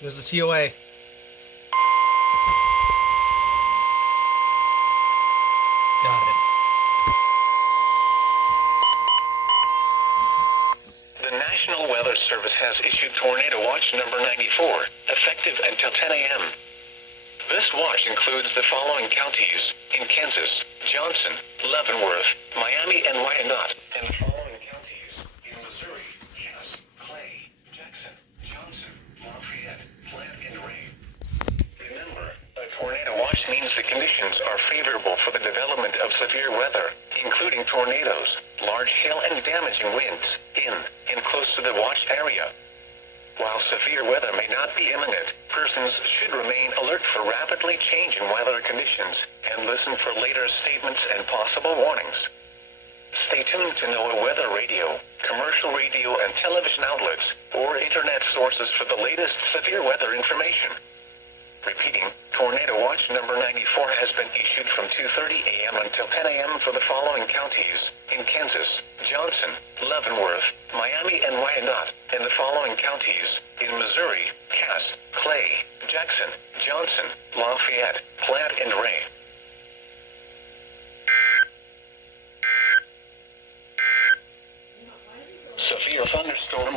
There's a TOA. Got it. The National Weather Service has issued Tornado Watch number 94, effective until 10 a.m. This watch includes the following counties in Kansas: Johnson, Leavenworth, Miami, and Wyandotte, and the following counties in Missouri: Cass, Clay, Jackson, Johnson, Lafayette, Platte, and Ray. Remember, a tornado watch means the conditions are favorable for the development of severe weather, including tornadoes, large hail, and damaging winds in and close to the watch area. While severe weather may not be imminent, persons should remain alert for rapidly changing weather conditions and listen for later statements and possible warnings. Stay tuned to NOAA weather radio, commercial radio and television outlets, or internet sources for the latest severe weather information. Repeating, Tornado Watch number 94 has been issued from 2:30 a.m. until 10 a.m. for the following counties in Kansas: Johnson, Leavenworth, Miami, and Wyandotte, and the following counties in Missouri: Cass, Clay, Jackson, Johnson, Lafayette, Platte, and Ray. Severe thunderstorm